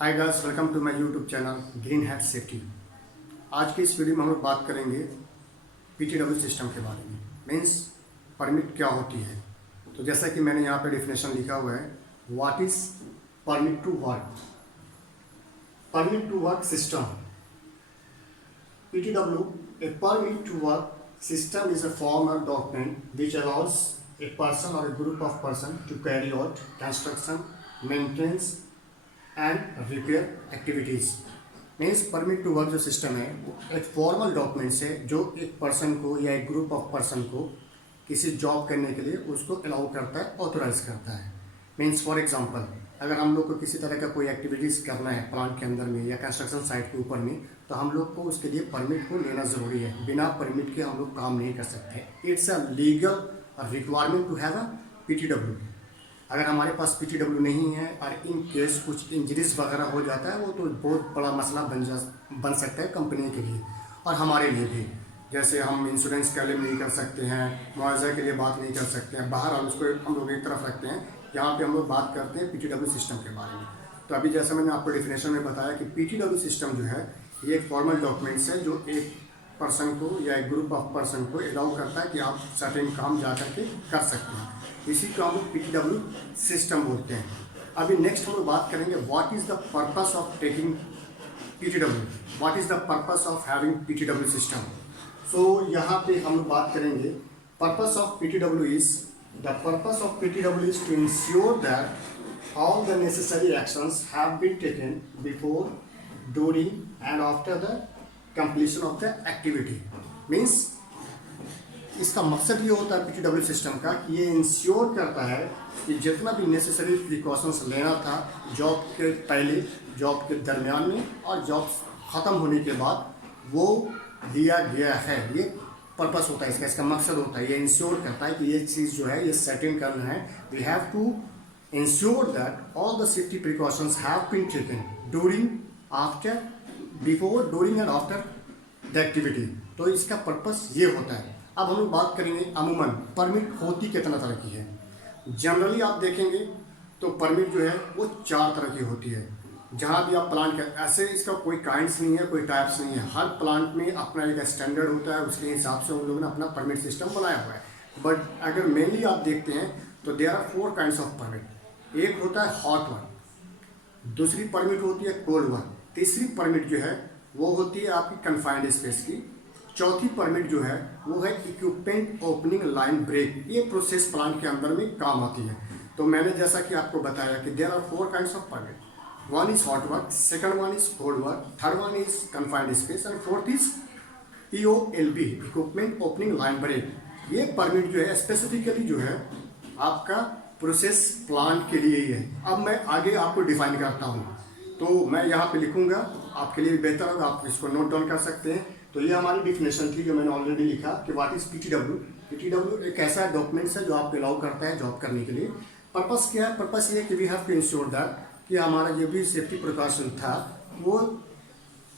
Hi guys, welcome to my YouTube channel green hat safety. आज की इस video में हम लोग बात करेंगे पीटीडब्ल्यू सिस्टम के बारे में। मीन्स परमिट क्या होती है। तो जैसा कि मैंने यहाँ पे डेफिनेशन लिखा हुआ है, what is permit to work. Permit to work system, PTW, a permit to work system is a formal document which allows a person or a group of persons to carry out construction, maintenance and repair activities. Means permit to work जो system है वो एक formal documents है जो एक person को या एक ग्रुप ऑफ पर्सन को किसी जॉब करने के लिए उसको अलाउ करता है, ऑथोराइज करता है। मीन्स फॉर एग्जांपल, अगर हम लोग को किसी तरह का कोई एक्टिविटीज़ करना है प्लांट के अंदर में या कंस्ट्रक्शन साइट के ऊपर में, तो हम लोग को उसके लिए परमिट को लेना ज़रूरी है। बिना परमिट के हम लोग काम नहीं कर सकते। It's a legal requirement to have a PTW। अगर हमारे पास PTW नहीं है और इन केस कुछ इंजरीज वगैरह हो जाता है, वो तो बहुत बड़ा मसला बन सकता है कंपनी के लिए और हमारे लिए भी। जैसे हम इंश्योरेंस क्लेम नहीं कर सकते हैं, मुआवजा के लिए बात नहीं कर सकते हैं, बाहर हम उसको हम लोग एक तरफ रखते हैं। यहाँ पे हम लोग बात करते हैं PTW सिस्टम के बारे में। तो अभी जैसा मैंने आपको डेफिनेशन में बताया कि PTW सिस्टम जो है ये एक फॉर्मल डॉक्यूमेंट्स है जो एक पर्सन को या एक ग्रुप ऑफ पर्सन को अलाउ करता है कि आप सर्टेन काम जा करके कर सकते हैं। इसी को हम लोग PTW सिस्टम बोलते हैं। अभी नेक्स्ट हम लोग बात करेंगे what is the purpose of taking PTW, what is the purpose of having PTW system. So यहाँ पे हम लोग बात करेंगे purpose of PTW is the purpose of PTW is to ensure that all the necessary actions have been taken before, during and after the completion of the activity. Means इसका मकसद ये होता है PTW सिस्टम का कि ये ensure करता है कि जितना भी नेसेसरी प्रिकॉशंस लेना था जॉब के पहले, जॉब के दरमियान में और जॉब ख़त्म होने के बाद, वो दिया गया है। ये पर्पस होता है इसका मकसद होता है। ये इंश्योर करता है कि ये चीज़ जो है ये सर्टेन करना है। We have to ensure that all the safety precautions have been taken during, after, before, during and after the activity. तो इसका पर्पस ये होता है। अब हम लोग बात करेंगे अमूमन परमिट होती कितना तरह की है। जनरली आप देखेंगे तो परमिट जो है वो 4 तरह की होती है। जहाँ भी आप प्लांट कर, ऐसे इसका कोई काइंड्स नहीं है, कोई टाइप्स नहीं है। हर प्लांट में अपना एक स्टैंडर्ड होता है, उसके हिसाब से उन लोगों ने अपना परमिट सिस्टम बनाया हुआ है। बट अगर मेनली आप देखते हैं तो there are 4 kinds of permit. एक होता है हॉट वन, दूसरी परमिट होती है कोल्ड वन, तीसरी परमिट जो है वो होती है आपकी कन्फाइंड स्पेस की, चौथी परमिट जो है वो है इक्विपमेंट ओपनिंग लाइन ब्रेक। ये प्रोसेस प्लांट के अंदर में काम आती है। तो मैंने जैसा कि आपको बताया कि there are 4 kinds of permit. One is hot work, second one is cold work, third one is confined space and fourth is EOLB, equipment opening line break. ये परमिट जो है स्पेसिफिकली जो है आपका प्रोसेस प्लांट के लिए ही है। अब मैं आगे आपको डिफाइन करता हूँ, तो मैं यहाँ पे लिखूंगा, आपके लिए बेहतर होगा, आप इसको नोट डाउन कर सकते हैं। तो ये हमारी डिफिनेशन थी जो मैंने ऑलरेडी लिखा कि व्हाट इज PTW। PTW एक ऐसा डॉक्यूमेंट्स है जो आपको अलाउ करता है जॉब करने के लिए। पर्पस क्या है? पर्पस ये कि we have to ensure that कि हमारा जो भी सेफ्टी प्रिकॉशन था वो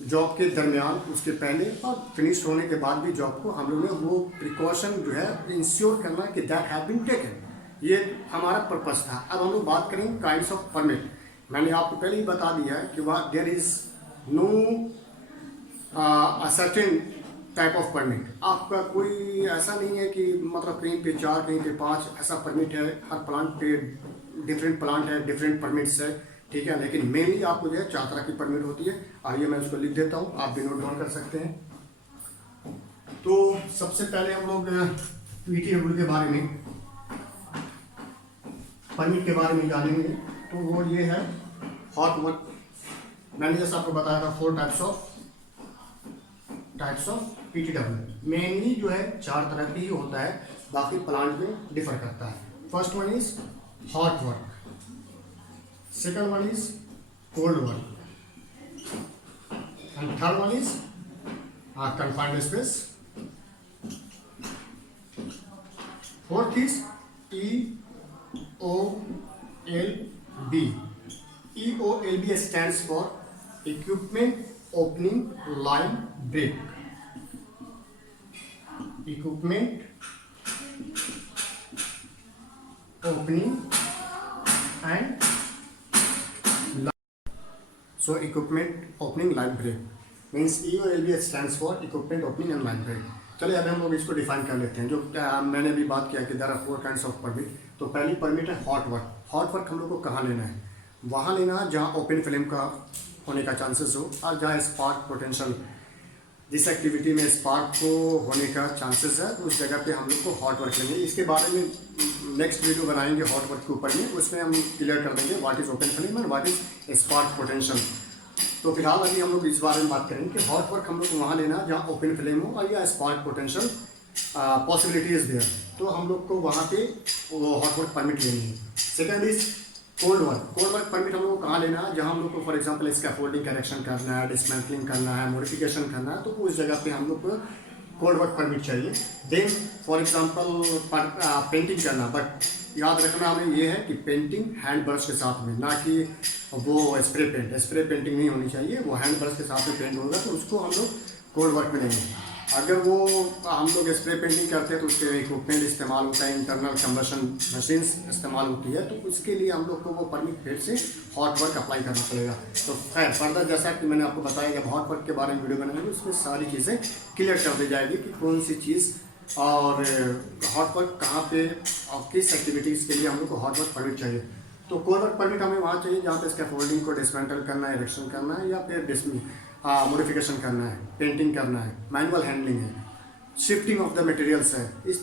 जॉब के दरमियान, उसके पहले और फिनिश होने के बाद भी जॉब को हम लोग ने वो प्रिकॉशन जो है इंश्योर करना कि दैट हैव बीन टेकन। ये हमारा पर्पस था। अब हम लोग बात करेंगे काइंड्स ऑफ परमिट। मैंने आपको पहले ही बता दिया है कि वहाँ there is no certain type of permit. आपका कोई ऐसा नहीं है कि मतलब कहीं पे 4 कहीं पे 5 ऐसा परमिट है। हर प्लांट पे डिफरेंट प्लांट है, डिफरेंट परमिट्स है, ठीक है। लेकिन मेनली आपको जो है 4 तरह की परमिट होती है। और ये मैं उसको लिख देता हूँ, आप भी नोट डाउन कर सकते हैं। तो सबसे पहले हम लोग PTW के बारे में, परमिट के बारे में जानेंगे। तो वो ये है हॉट वर्क। मैंने जैसा आपको बताया था 4 टाइप्स ऑफ PTW। मेनली जो है 4 तरह की ही होता है, बाकी प्लांट में डिफर करता है। First one is hot work, second one is cold work and third one is confined space, fourth is EOLB। EOLB stands for equipment opening line break। equipment opening and So equipment opening line break means EOLB stands for equipment opening and line break. चलिए अभी हम लोग इसको define कर लेते हैं। जो मैंने भी बात किया कि there are 4 kinds of permit. तो पहली परमिट है हॉट वर्क। हॉट वर्क हम लोग को कहाँ लेना है? वहाँ लेना है जहाँ ओपन फ्लेम का होने का चांसेस हो और जहाँ स्पार्क पोटेंशियल, जिस एक्टिविटी में स्पार्क को होने का चांसेस है उस जगह पे हम लोग को हॉट वर्क लेंगे। इसके बारे में नेक्स्ट वीडियो बनाएंगे हॉट वर्क के ऊपर में, उसमें हम क्लियर कर देंगे what is open flame and what is spark potential. तो फिलहाल अभी हम लोग इस बारे में बात करेंगे कि हॉट वर्क हम लोग को वहाँ लेना जहाँ ओपन फ्लेम हो और या स्पार्क पोटेंशियल पॉसिबिलिटीज देयर, तो हम लोग को वहाँ पे वो हॉट वर्क परमिट लेनी है। Second is cold work. Cold work permit हम लोग को कहाँ लेना है? जहाँ हम लोग को फॉर एग्जांपल स्कैफोल्डिंग करेक्शन करना है, डिसमेंटलिंग करना है, मॉडिफिकेशन करना है, तो उस जगह पे हम लोग को कोल्ड वर्क परमिट चाहिए। देन फॉर एग्जांपल पेंटिंग करना, बट याद रखना हमें ये है कि पेंटिंग हैंड ब्रश के साथ में, ना कि वो स्प्रे पेंटिंग नहीं होनी चाहिए। वो हैंड ब्रश के साथ में पेंट होगा तो उसको हम लोग कोल्ड वर्क में लेंगे। अगर वो हम लोग स्प्रे पेंटिंग करते हैं तो उसके इक्विपमेंट इस्तेमाल होता है, इंटरनल कंबशन मशीन्स इस्तेमाल होती है, तो उसके लिए हम लोग को वो परमिट फिर से हॉट वर्क अप्लाई करना पड़ेगा। तो खैर फर्दर जैसा कि मैंने आपको बताया जब हॉट वर्क के बारे में वीडियो बनाएंगे उसमें सारी चीज़ें क्लियर कर दी जाएगी कि कौन सी चीज़ और हॉट वर्क कहाँ पे और किस एक्टिविटीज़ के लिए हम लोग को हॉट वर्क परमिट चाहिए। तो कोल्ड वर्क परमिट हमें वहाँ चाहिए जहाँ पे स्कैफोल्डिंग को डिसमेंटल करना है, इरेक्शन करना है, या फिर मॉडिफिकेशन करना है, पेंटिंग करना है, मैनुअल हैंडलिंग है, शिफ्टिंग ऑफ द मटेरियल्स है। इस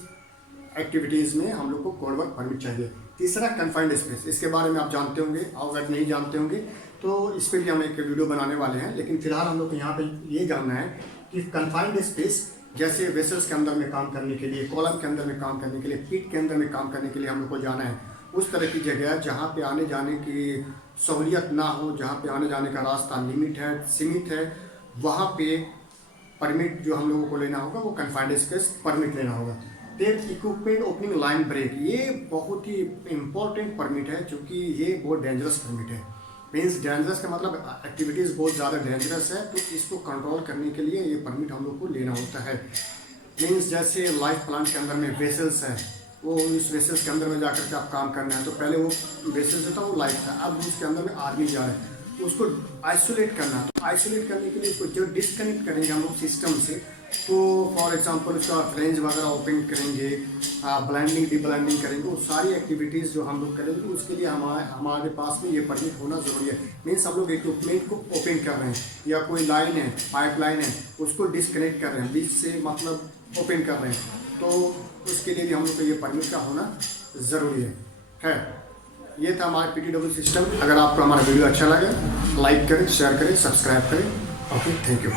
एक्टिविटीज़ में हम लोग को कोल्ड वर्क परमिट चाहिए। तीसरा कन्फाइंड स्पेस, इसके बारे में आप जानते होंगे, अगर नहीं जानते होंगे तो इस पर भी हम एक वीडियो बनाने वाले हैं, लेकिन फिलहाल हम लोग को यहाँ पे ये जानना है कि कन्फाइंड स्पेस जैसे वेसल्स के अंदर में काम करने के लिए, कॉलम के अंदर में काम करने के लिए, पिट के अंदर में काम करने के लिए हम लोग को जाना है उस तरह की जगह जहाँ पे आने जाने की सहूलियत ना हो, जहाँ पे आने जाने का रास्ता लिमिट है, सीमित है, वहाँ पे परमिट जो हम लोगों को लेना होगा वो कन्फाइंड स्पेस परमिट लेना होगा। Then equipment opening line break, ये बहुत ही इम्पोर्टेंट परमिट है क्योंकि ये बहुत डेंजरस परमिट है। मीन्स डेंजरस का मतलब एक्टिविटीज़ बहुत ज़्यादा डेंजरस है, तो इसको कंट्रोल करने के लिए ये परमिट हम लोग को लेना होता है। मीन्स जैसे लाइफ प्लांट के अंदर में वेसल्स है, वो उस वेसल्स के अंदर में जाकर के आप काम करना है, तो पहले वो वेसल्स होता है वो लाइफ था, अब उसके अंदर में आदमी जा रहे हैं, तो उसको आइसोलेट करना। तो आइसोलेट करने के लिए उसको जब डिस्कनेक्ट करेंगे हम लोग सिस्टम से, तो फॉर एग्जांपल उसका फ्रेंज वगैरह ओपन करेंगे, ब्लाइंडिंग डिब्लाइंडिंग करेंगे, वो सारी एक्टिविटीज़ जो हम लोग करेंगे तो उसके लिए हमारे पास में ये परमिट होना ज़रूरी है। मीन्स हम लोग इक्विपमेंट को ओपन कर रहे हैं या कोई लाइन है, पाइप लाइन है, उसको डिस्कनेक्ट कर रहे हैं, बीच से मतलब ओपन कर रहे हैं, तो उसके लिए भी हम लोग को ये परमिट का होना ज़रूरी है। ये था हमारा PTW सिस्टम। अगर आपको हमारा वीडियो अच्छा लगे लाइक करें, शेयर करें, सब्सक्राइब करें। Okay, thank you.